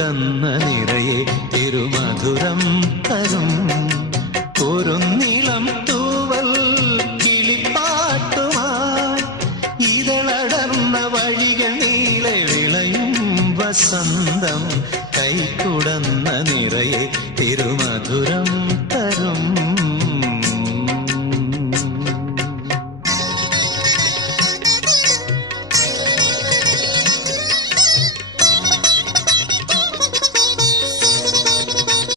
കൈക്കുടന്ന നിറയെ തിരുമധുരം തരും കുറുനിളം തൂവൽ കിളിപ്പാട്ടുമായി ഇതളടർന്ന വഴികൾ നീളെ വിളയും വസന്തം കൈക്കുടന്ന നിറയെ തിരുമധുരം